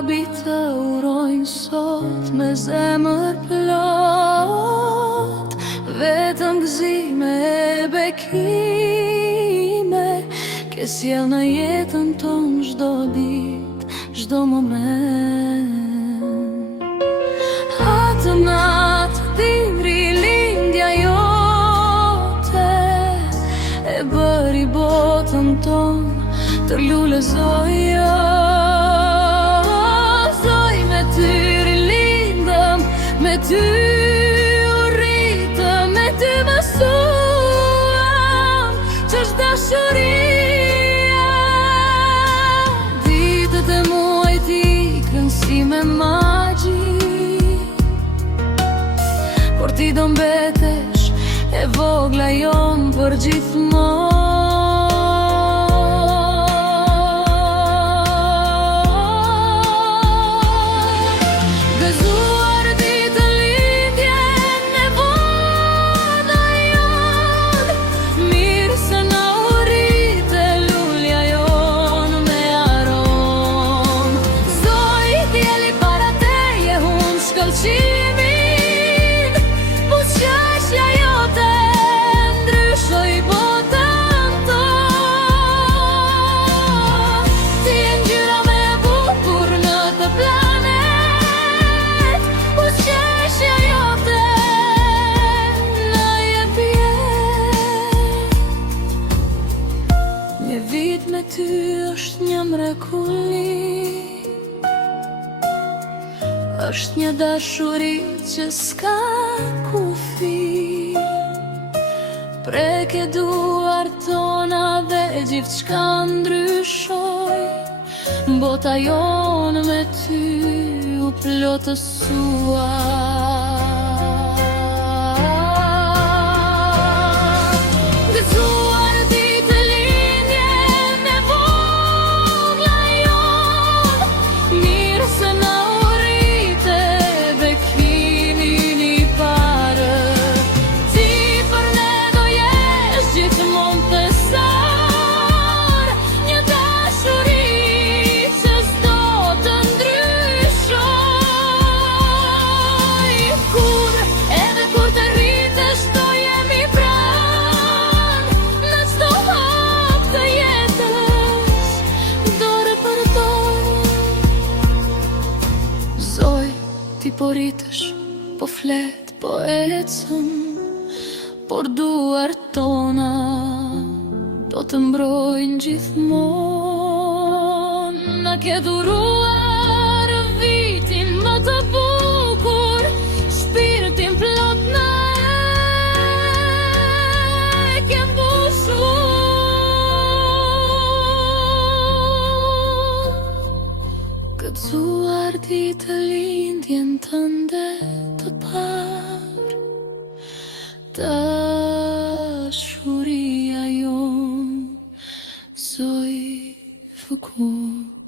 babi të urojnë sot me zemër plot, vetëm gëzime e bekime, ke sjell në jetën tonë çdo ditë, çdo moment. Atë natë dhiri lindja jote e bëri botën tonë të lule zoja. Zoj me ty rilindëm, me ty u rritëm, me ty mësuam ç'është dashuria. Ditët e muajt ikën si me magji, por ti do mbetesh e vogla jon për gjithmonë. Gëzuar ditë lindjen e voda jon, mirë se na urrite lulja jon me arom. Zoj djeli para teje hun shkëlqimin, buzëqeshja jote ndryshoi botën tonë. Ti je ngjyra më e bukur në të planet, buzëqeshja jote na jep jetë. Një vit me ty është një mrekulli, është një dashuri që s'ka kufi. Preke duart tona dhe gjithçka ndryshoi, bota jonë me ty u plotësua. Gëzuar ditë lindjen e vogla jon, mirë se na urrite bekimin i parë. Ti për ne do jesh gjithmonë pesar, një dashuri që s'do të ndryshoj. Edhe kur të rritesh do jemi pranë, në çdo hap të jetës, dorë për dorë. Zoj, ti po rritesh, po flet, po ecën, por duart tona do të mbrojnë gjithmonë. Na ke dhuruar vitin më të bukur, shpirtin plot na e ke mbushur. Gëzuar ditë lindjen tënde të parë, dashuria jon, Zoj Fukur.